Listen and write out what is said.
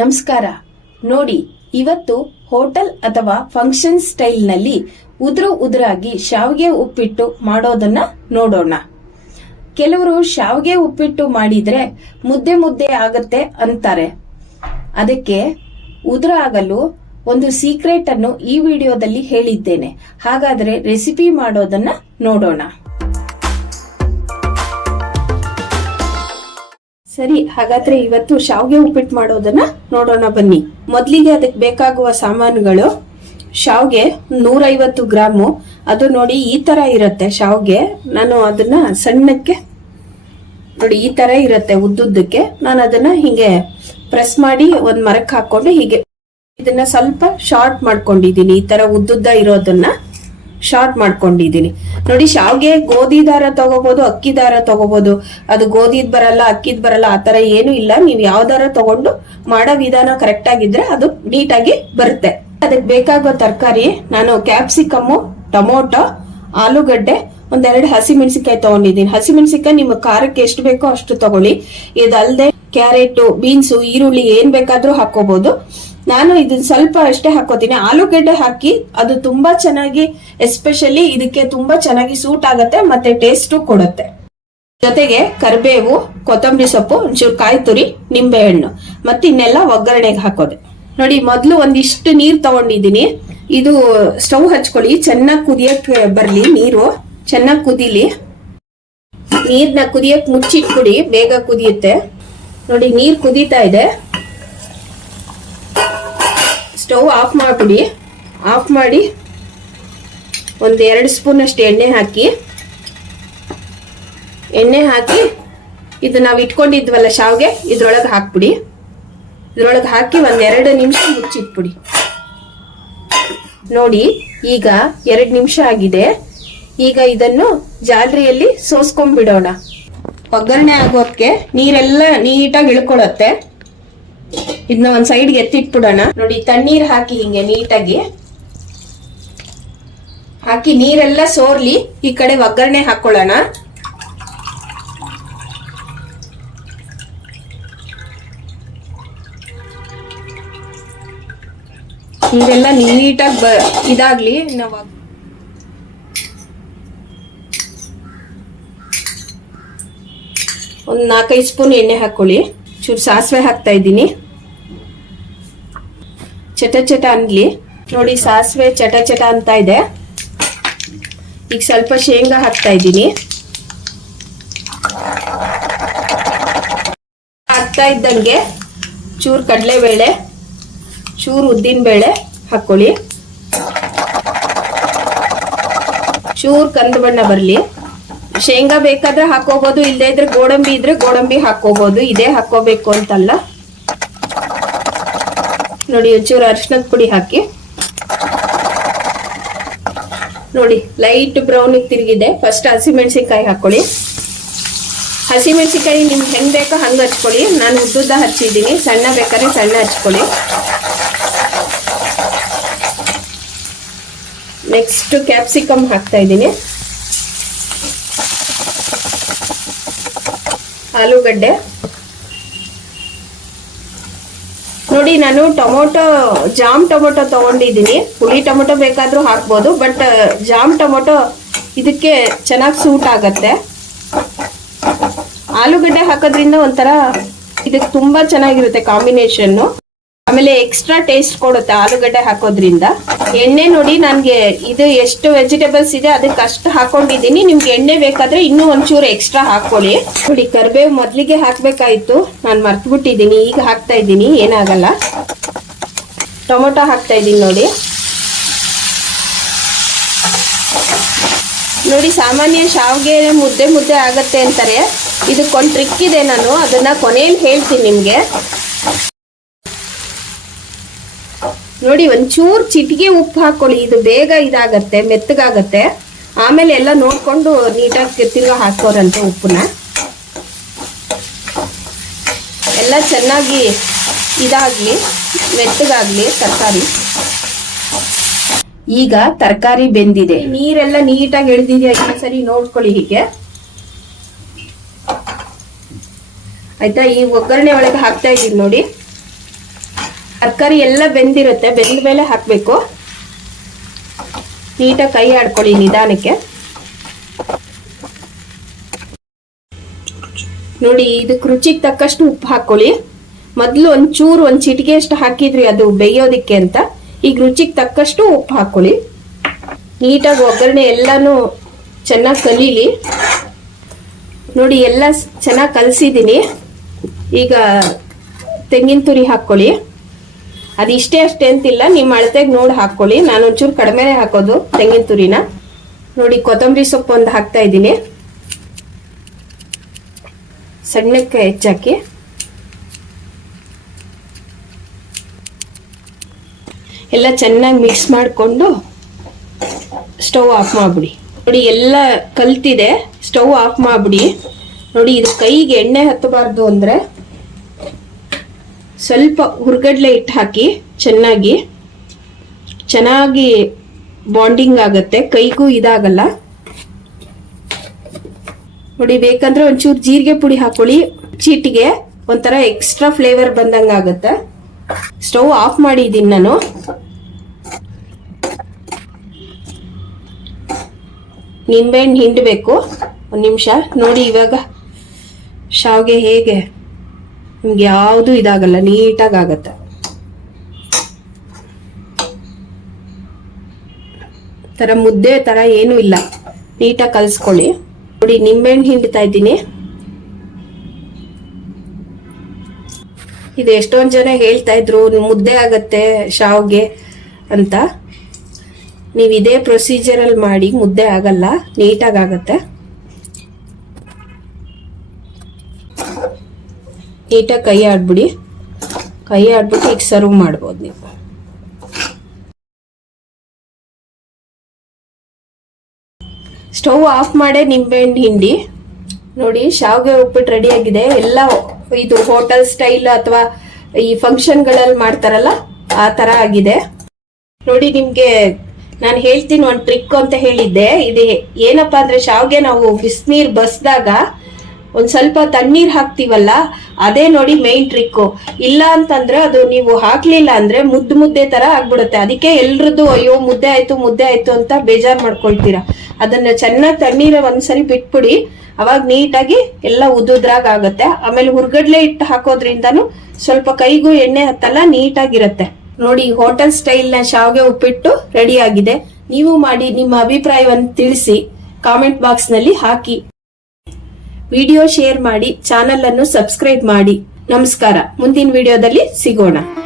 ನಮಸ್ಕಾರ. ನೋಡಿ, ಇವತ್ತು ಹೋಟೆಲ್ ಅಥವಾ ಫಂಕ್ಷನ್ ಸ್ಟೈಲ್ ನಲ್ಲಿ ಉದುರಾಗಿ ಶಾವಿಗೆ ಉಪ್ಪಿಟ್ಟು ಮಾಡೋದನ್ನ ನೋಡೋಣ. ಕೆಲವರು ಶಾವಿಗೆ ಉಪ್ಪಿಟ್ಟು ಮಾಡಿದ್ರೆ ಮುದ್ದೆ ಆಗತ್ತೆ ಅಂತಾರೆ. ಅದಕ್ಕೆ ಉದುರಾಗಲು ಒಂದು ಸೀಕ್ರೆಟ್ ಅನ್ನು ಈ ವಿಡಿಯೋದಲ್ಲಿ ಹೇಳಿದ್ದೇನೆ. ಹಾಗಾದ್ರೆ ರೆಸಿಪಿ ಮಾಡೋದನ್ನ ನೋಡೋಣ. ಸರಿ, ಹಾಗಾದ್ರೆ ಇವತ್ತು ಶಾವಿಗೆ ಉಪ್ಪಿಟ್ಟು ಮಾಡೋದನ್ನ ನೋಡೋಣ ಬನ್ನಿ. ಮೊದಲಿಗೆ ಅದಕ್ಕೆ ಬೇಕಾಗುವ ಸಾಮಾನುಗಳು: ಶಾವಿಗೆ 150 ಗ್ರಾಮು. ಅದು ನೋಡಿ ಈ ತರ ಇರುತ್ತೆ ಶಾವಿಗೆ. ನಾನು ಅದನ್ನ ಸಣ್ಣಕ್ಕೆ ನೋಡಿ ಈ ತರ ಇರುತ್ತೆ ಉದ್ದುದ್ದಕ್ಕೆ. ನಾನು ಅದನ್ನ ಹೀಗೆ ಪ್ರೆಸ್ ಮಾಡಿ ಒಂದ್ ಮರಕ್ಕೆ ಹಾಕೊಂಡು ಹೀಗೆ ಇದನ್ನ ಸ್ವಲ್ಪ ಶಾರ್ಟ್ ಮಾಡ್ಕೊಂಡಿದೀನಿ. ಈ ತರ ಉದ್ದುದ್ದ ಇರೋದನ್ನ ಶಾರ್ಟ್ ಮಾಡ್ಕೊಂಡಿದೀನಿ. ನೋಡಿ, ಶಾವಿಗೆ ಗೋಧಿ ದಾರ ತಗೋಬಹುದು, ಅಕ್ಕಿ ದಾರ ತಗೋಬಹುದು. ಅದು ಗೋಧಿದ್ ಬರಲ್ಲ, ಅಕ್ಕಿದ್ ಬರಲ್ಲ, ಆತರ ಏನು ಇಲ್ಲ. ನೀವ್ ಯಾವ ದಾರ ತಗೊಂಡು ಮಾಡೋ ವಿಧಾನ ಕರೆಕ್ಟ್ ಆಗಿದ್ರೆ ಅದು ನೀಟಾಗಿ ಬರುತ್ತೆ. ಅದಕ್ಕೆ ಬೇಕಾಗೋ ತರಕಾರಿ ನಾನು ಕ್ಯಾಪ್ಸಿಕಮ್ಮು, ಟೊಮೊಟೊ, ಆಲೂಗಡ್ಡೆ, ಒಂದೆರಡು ಹಸಿಮೆಣಸಿಕಾಯಿ ತಗೊಂಡಿದ್ದೀನಿ. ಹಸಿಮೆಣಸಿಕಾಯಿ ನಿಮ್ಮ ಖಾರಕ್ಕೆ ಎಷ್ಟು ಬೇಕೋ ಅಷ್ಟು ತಗೊಳ್ಳಿ. ಇದಲ್ದೆ ಕ್ಯಾರೆಟ್, ಬೀನ್ಸು, ಈರುಳ್ಳಿ ಏನ್ ಬೇಕಾದ್ರೂ ಹಾಕೋಬಹುದು. ನಾನು ಇದನ್ನ ಸ್ವಲ್ಪ ಅಷ್ಟೇ ಹಾಕೋತೀನಿ. ಆಲೂಗಡ್ಡೆ ಹಾಕಿ ಅದು ತುಂಬಾ ಚೆನ್ನಾಗಿ, ಎಸ್ಪೆಷಲಿ ಇದಕ್ಕೆ ತುಂಬಾ ಚೆನ್ನಾಗಿ ಸೂಟ್ ಆಗತ್ತೆ, ಮತ್ತೆ ಟೇಸ್ಟು ಕೊಡುತ್ತೆ. ಜೊತೆಗೆ ಕರಿಬೇವು, ಕೊತ್ತಂಬರಿ ಸೊಪ್ಪು, ಒಂಚೂರು ಕಾಯಿ ತುರಿ, ನಿಂಬೆ ಹಣ್ಣು, ಮತ್ತೆ ಇನ್ನೆಲ್ಲ ಒಗ್ಗರಣೆಗೆ ಹಾಕೋದೆ. ನೋಡಿ, ಮೊದ್ಲು ಒಂದಿಷ್ಟು ನೀರ್ ತಗೊಂಡಿದೀನಿ. ಇದು ಸ್ಟವ್ ಹಚ್ಕೊಳ್ಳಿ, ಚೆನ್ನಾಗಿ ಕುದಿಯಕ್ಕೆ ಬರ್ಲಿ. ನೀರು ಚೆನ್ನಾಗಿ ಕುದೀಲಿ. ನೀರ್ನ ಕುದಿಯಕ್ ಮುಚ್ಚಿಟ್ಬಿಡಿ, ಬೇಗ ಕುದಿಯುತ್ತೆ. ನೋಡಿ, ನೀರ್ ಕುದೀತಾ ಇದೆ. ಸ್ಟವ್ ಆಫ್ ಮಾಡ್ಬಿಡಿ. ಆಫ್ ಮಾಡಿ ಒಂದ್ 2 ಸ್ಪೂನ್ ಅಷ್ಟು ಎಣ್ಣೆ ಹಾಕಿ ಇದು ನಾವು ಇಟ್ಕೊಂಡಿದ್ವಲ್ಲ ಶಾವಿಗೆ, ಇದ್ರೊಳಗೆ ಹಾಕ್ಬಿಡಿ. ಇದ್ರೊಳಗೆ ಹಾಕಿ ಒಂದ್ 2 ನಿಮಿಷ ಮುಚ್ಚಿಟ್ಬಿಡಿ. ನೋಡಿ, ಈಗ 2 ನಿಮಿಷ ಆಗಿದೆ. ಈಗ ಇದನ್ನು ಜಾಲರಿಯಲ್ಲಿ ಸೋಸ್ಕೊಂಡ್ಬಿಡೋಣ. ಒಗ್ಗರಣೆ ಆಗೋದಕ್ಕೆ ನೀರೆಲ್ಲ ನೀಟಾಗಿ ಇಳ್ಕೊಳತ್ತೆ. ಇದನ್ನ ಒಂದ್ ಸೈಡ್ಗೆ ಎತ್ತಿಟ್ಬಿಡೋಣ. ನೋಡಿ, ತಣ್ಣೀರ್ ಹಾಕಿ ಹಿಂಗೆ ನೀಟಾಗಿ ಹಾಕಿ ನೀರೆಲ್ಲ ಸೋರ್ಲಿ. ಈ ಕಡೆ ಒಗ್ಗರಣೆ ಹಾಕೊಳ್ಳೋಣ. ನೀರೆಲ್ಲ ನೀಟಾಗಿ ಇದಾಗ್ಲಿ. ನಾವು ಒಂದ್ 4-5 ಸ್ಪೂನ್ ಎಣ್ಣೆ ಹಾಕೊಳ್ಳಿ. ಚೂರು ಸಾಸಿವೆ ಹಾಕ್ತಾ ಇದ್ದೀನಿ. ಚಟ ಅನ್ಲಿ. ನೋಡಿ, ಸಾಸಿವೆ ಚಟ ಅಂತ ಇದೆ. ಈಗ ಸ್ವಲ್ಪ ಶೇಂಗಾ ಹಾಕ್ತಾ ಇದ್ದೀನಿ. ಹಾಕ್ತಾ ಇದ್ದಂಗೆ ಚೂರು ಕಡಲೆಬೇಳೆ, ಚೂರು ಉದ್ದಿನ ಬೇಳೆ ಹಾಕೊಳ್ಳಿ. ಚೂರು ಕಂದು ಬಣ್ಣ ಬರ್ಲಿ. ಶೇಂಗಾ ಬೇಕಾದ್ರೆ ಹಾಕೋಬಹುದು, ಇಲ್ಲದೇ ಇದ್ರೆ ಗೋಡಂಬಿ ಇದ್ರೆ ಗೋಡಂಬಿ ಹಾಕೋಬಹುದು. ಇದೇ ಹಾಕೋಬೇಕು ಅಂತಲ್ಲ. ನೋಡಿ, ಒಂಚೂರು ಅರಿಶಿನದ ಪುಡಿ ಹಾಕಿ. ನೋಡಿ, ಲೈಟ್ ಬ್ರೌನ್ ತಿರುಗಿದೆ. ಫಸ್ಟ್ ಹಸಿಮೆಣಸಿನ್ಕಾಯಿ ಹಾಕೊಳ್ಳಿ. ಹಸಿಮೆಣಸಿನ್ಕಾಯಿ ನಿಮ್ಗೆ ಹೆಂಗ್ ಬೇಕೋ ಹಂಗ ಹಚ್ಕೊಳ್ಳಿ. ನಾನು ಉದ್ದುದ್ದ ಹಚ್ಚಿದ್ದೀನಿ. ಸಣ್ಣ ಬೇಕಾದ್ರೆ ಸಣ್ಣ ಹಚ್ಕೊಳ್ಳಿ. ನೆಕ್ಸ್ಟ್ ಕ್ಯಾಪ್ಸಿಕಮ್ ಹಾಕ್ತಾ ಇದ್ದೀನಿ. ಆಲೂಗಡ್ಡೆ. ನೋಡಿ, ನಾನು ಜಾಮ್ ಟೊಮೊಟೊ ತಗೊಂಡಿದ್ದೀನಿ. ಹುಳಿ ಟೊಮೊಟೊ ಬೇಕಾದ್ರೂ ಹಾಕ್ಬೋದು, ಬಟ್ ಜಾಮ್ ಟೊಮೊಟೊ ಇದಕ್ಕೆ ಚೆನ್ನಾಗಿ ಸೂಟ್ ಆಗತ್ತೆ. ಆಲೂಗಡ್ಡೆ ಹಾಕೋದ್ರಿಂದ ಒಂಥರ ಇದಕ್ಕೆ ತುಂಬಾ ಚೆನ್ನಾಗಿರುತ್ತೆ ಕಾಂಬಿನೇಷನ್. ಆಮೇಲೆ ಎಕ್ಸ್ಟ್ರಾ ಟೇಸ್ಟ್ ಕೊಡುತ್ತೆ ಆಲೂಗಡ್ಡೆ ಹಾಕೋದ್ರಿಂದ. ಎಣ್ಣೆ ನೋಡಿ, ನನ್ಗೆ ಇದು ಎಷ್ಟು ವೆಜಿಟೇಬಲ್ಸ್ ಇದೆ ಅದಕ್ಕೆ ಅಷ್ಟು ಹಾಕೊಂಡಿದ್ದೀನಿ. ನಿಮ್ಗೆ ಎಣ್ಣೆ ಬೇಕಾದ್ರೆ ಇನ್ನೂ ಒಂಚೂರು ಎಕ್ಸ್ಟ್ರಾ ಹಾಕೊಳ್ಳಿ. ನೋಡಿ, ಕರಿಬೇವು ಮೊದ್ಲಿಗೆ ಹಾಕ್ಬೇಕಾಯ್ತು, ನಾನು ಮರ್ತ್ಬಿಟ್ಟಿದ್ದೀನಿ. ಈಗ ಹಾಕ್ತಾ ಇದ್ದೀನಿ, ಏನಾಗಲ್ಲ. ಟೊಮೊಟೊ ಹಾಕ್ತಾ ಇದ್ದೀನಿ. ನೋಡಿ, ಸಾಮಾನ್ಯ ಶಾವಿಗೆ ಮುದ್ದೆ ಆಗತ್ತೆ ಅಂತಾರೆ. ಇದಕ್ಕೊಂದು ಟ್ರಿಕ್ ಇದೆ, ನಾನು ಅದನ್ನ ಕೊನೆಯಲ್ಲಿ ಹೇಳ್ತೀನಿ ನಿಮ್ಗೆ. ನೋಡಿ, ಒಂಚೂರು ಚಿಟಿಕೆ ಉಪ್ಪು ಹಾಕೊಳ್ಳಿ. ಇದು ಬೇಗ ಇದಾಗತ್ತೆ, ಮೆತ್ತಗಾಗತ್ತೆ. ಆಮೇಲೆ ಎಲ್ಲ ನೋಡ್ಕೊಂಡು ನೀಟಾಗಿ ತಿರ್ಗಾ ಹಾಕೋರಂತೆ ಉಪ್ಪನ್ನ. ಎಲ್ಲ ಚೆನ್ನಾಗಿ ಇದಾಗ್ಲಿ, ಮೆತ್ತಗಾಗ್ಲಿ ತರಕಾರಿ. ಈಗ ತರಕಾರಿ ಬೆಂದಿದೆ. ನೀರೆಲ್ಲ ನೀಟಾಗಿ ಎಳ್ದಿದೆ. ಸರಿ ನೋಡ್ಕೊಳ್ಳಿ ಹೀಗೆ. ಆಯ್ತಾ? ಈ ಒಗ್ಗರಣೆ ಒಳಗೆ ಹಾಕ್ತಾ ಇದೀನಿ ನೋಡಿ. ತರಕಾರಿ ಎಲ್ಲ ಬೆಂದಿರುತ್ತೆ, ಬೆಂದ ಮೇಲೆ ಹಾಕಬೇಕು. ನೀಟಾಗಿ ಕೈ ಆಡ್ಕೊಳ್ಳಿ ನಿಧಾನಕ್ಕೆ. ನೋಡಿ, ಇದಕ್ಕೆ ರುಚಿಗೆ ತಕ್ಕಷ್ಟು ಉಪ್ಪು ಹಾಕೊಳ್ಳಿ. ಮೊದಲು ಒಂದು ಚಿಟಿಕೆ ಅಷ್ಟು ಹಾಕಿದ್ರಿ ಅದು ಬೇಯೋದಿಕ್ಕೆ ಅಂತ. ಈಗ ರುಚಿಗೆ ತಕ್ಕಷ್ಟು ಉಪ್ಪು ಹಾಕೊಳ್ಳಿ. ನೀಟಾಗಿ ಒಗ್ಗರಣೆ ಎಲ್ಲಾನು ಚೆನ್ನಾಗಿ ಕಲೀಲಿ. ನೋಡಿ, ಎಲ್ಲ ಚೆನ್ನಾಗಿ ಕಲಸಿದ್ದೀನಿ. ಈಗ ತೆಂಗಿನ ತುರಿ ಹಾಕೊಳ್ಳಿ. ಅದಿಷ್ಟೇ ಅಷ್ಟೇ ಅಂತಿಲ್ಲ, ನಿಮ್ಮ ಅಳತೆಗೆ ನೋಡಿ ಹಾಕೊಳ್ಳಿ. ನಾನು ಒಂಚೂರು ಕಡಿಮೆನೇ ಹಾಕೋದು ತೆಂಗಿನ ತುರಿನ. ನೋಡಿ, ಕೊತ್ತಂಬರಿ ಸೊಪ್ಪು ಒಂದು ಹಾಕ್ತಾ ಇದ್ದೀನಿ, ಸಣ್ಣಕ್ಕೆ ಹೆಚ್ಚಾಕಿ. ಎಲ್ಲ ಚೆನ್ನಾಗಿ ಮಿಕ್ಸ್ ಮಾಡಿಕೊಂಡು ಸ್ಟವ್ ಆಫ್ ಮಾಡಿಬಿಡಿ. ನೋಡಿ, ಎಲ್ಲ ಕಲ್ತಿದೆ, ಸ್ಟವ್ ಆಫ್ ಮಾಡಿಬಿಡಿ. ನೋಡಿ, ಇದು ಕೈಗೆ ಎಣ್ಣೆ ಹತ್ತಬಾರ್ದು ಅಂದರೆ ಸ್ವಲ್ಪ ಹುರ್ಗಡ್ಲೆ ಹಿಟ್ಟು ಹಾಕಿ ಚೆನ್ನಾಗಿ ಬಾಂಡಿಂಗ್ ಆಗುತ್ತೆ, ಕೈಗೂ ಇದಾಗಲ್ಲ. ನೋಡಿ, ಬೇಕಂದ್ರೆ ಒಂಚೂರು ಜೀರಿಗೆ ಪುಡಿ ಹಾಕೊಳ್ಳಿ, ಚೀಟಿಗೆ ಒಂಥರ ಎಕ್ಸ್ಟ್ರಾ ಫ್ಲೇವರ್ ಬಂದಂಗ ಆಗುತ್ತೆ. ಸ್ಟವ್ ಆಫ್ ಮಾಡಿದ್ದೀನಿ ನಾನು. ನಿಂಬೆಹಣ್ಣು ಹಿಂಡಬೇಕು ಒಂದು ನಿಮಿಷ. ನೋಡಿ, ಇವಾಗ ಶಾವಿಗೆ ಹೇಗೆ ನಿಮ್ಗೆ ಯಾವುದು ಇದಾಗಲ್ಲ, ನೀಟಾಗಿ ಆಗತ್ತೆ. ತರ ಮುದ್ದೆ ತರ ಏನು ಇಲ್ಲ, ನೀಟಾಗಿ ಕಲಿಸ್ಕೊಳ್ಳಿ. ನೋಡಿ, ನಿಂಬೆಹಣ್ಣು ಹಿಂಡ್ತಾ ಇದ್ದೀನಿ. ಇದು ಎಷ್ಟೊಂದು ಜನ ಹೇಳ್ತಾ ಇದ್ರು ಮುದ್ದೆ ಆಗತ್ತೆ ಶಾವ್ಗೆ ಅಂತ. ನೀವು ಇದೇ ಪ್ರೊಸೀಜರಲ್ಲಿ ಮಾಡಿ, ಮುದ್ದೆ ಆಗಲ್ಲ, ನೀಟಾಗಿ ಆಗತ್ತೆ. ನೀಟಾಗಿ ಕೈ ಆಡ್ಬಿಟ್ಟು ಈಗ ಸರ್ವ್ ಮಾಡ್ಬೋದು ನೀವು. ಸ್ಟವ್ ಆಫ್ ಮಾಡೇ ನಿಂಬೆಹಣ್ಣು ಹಿಂಡಿ. ನೋಡಿ, ಶಾವ್ಗೆ ಉಪ್ಪಿಟ್ಟು ರೆಡಿ ಆಗಿದೆ. ಎಲ್ಲ ಇದು ಹೋಟೆಲ್ ಸ್ಟೈಲ್ ಅಥವಾ ಈ ಫಂಕ್ಷನ್ಗಳಲ್ಲಿ ಮಾಡ್ತಾರಲ್ಲ ಆ ತರ ಆಗಿದೆ. ನೋಡಿ, ನಿಮ್ಗೆ ನಾನು ಹೇಳ್ತೀನಿ ಒಂದು ಟ್ರಿಕ್ ಅಂತ ಹೇಳಿದ್ದೆ. ಇದು ಏನಪ್ಪಾ ಅಂದ್ರೆ, ಶಾವ್ಗೆ ನಾವು ಬಿಸಿನೀರು ಬಸ್ದಾಗ ಒಂದ್ ಸ್ವಲ್ಪ ತಣ್ಣೀರ್ ಹಾಕ್ತಿವಲ್ಲ, ಅದೇ ನೋಡಿ ಮೇನ್ ಟ್ರಿಕ್. ಇಲ್ಲ ಅಂತಂದ್ರೆ ಅದು ನೀವು ಹಾಕ್ಲಿಲ್ಲ ಅಂದ್ರೆ ಮುದ್ದೆ ತರ ಆಗ್ಬಿಡುತ್ತೆ. ಅದಕ್ಕೆ ಎಲ್ರದ್ದು ಅಯ್ಯೋ ಮುದ್ದೆ ಆಯ್ತು ಅಂತ ಬೇಜಾರ್ ಮಾಡ್ಕೊಳ್ತೀರಾ. ಅದನ್ನ ಚೆನ್ನಾಗಿ ತಣ್ಣೀರ ಒಂದ್ಸರಿ ಬಿಟ್ಬಿಡಿ, ಅವಾಗ ನೀಟಾಗಿ ಎಲ್ಲ ಉದುದ್ರಾಗ ಆಗತ್ತೆ. ಆಮೇಲೆ ಹುರ್ಗಡ್ಲೆ ಹಿಟ್ಟು ಹಾಕೋದ್ರಿಂದಾನು ಸ್ವಲ್ಪ ಕೈಗೂ ಎಣ್ಣೆ ಹತ್ತಲ್ಲ, ನೀಟಾಗಿರತ್ತೆ. ನೋಡಿ, ಹೋಟೆಲ್ ಸ್ಟೈಲ್ ನ ಶಾವ್ಗೆ ಉಪ್ಪಿಟ್ಟು ರೆಡಿ ಆಗಿದೆ. ನೀವು ಮಾಡಿ ನಿಮ್ಮ ಅಭಿಪ್ರಾಯವನ್ನು ತಿಳಿಸಿ, ಕಾಮೆಂಟ್ ಬಾಕ್ಸ್ ನಲ್ಲಿ ಹಾಕಿ. ವಿಡಿಯೋ ಶೇರ್ ಮಾಡಿ, ಚಾನೆಲ್ ಅನ್ನು ಸಬ್ಸ್ಕ್ರೈಬ್ ಮಾಡಿ. ನಮಸ್ಕಾರ. ಮುಂದಿನ ವಿಡಿಯೋದಲ್ಲಿ ಸಿಗೋಣ.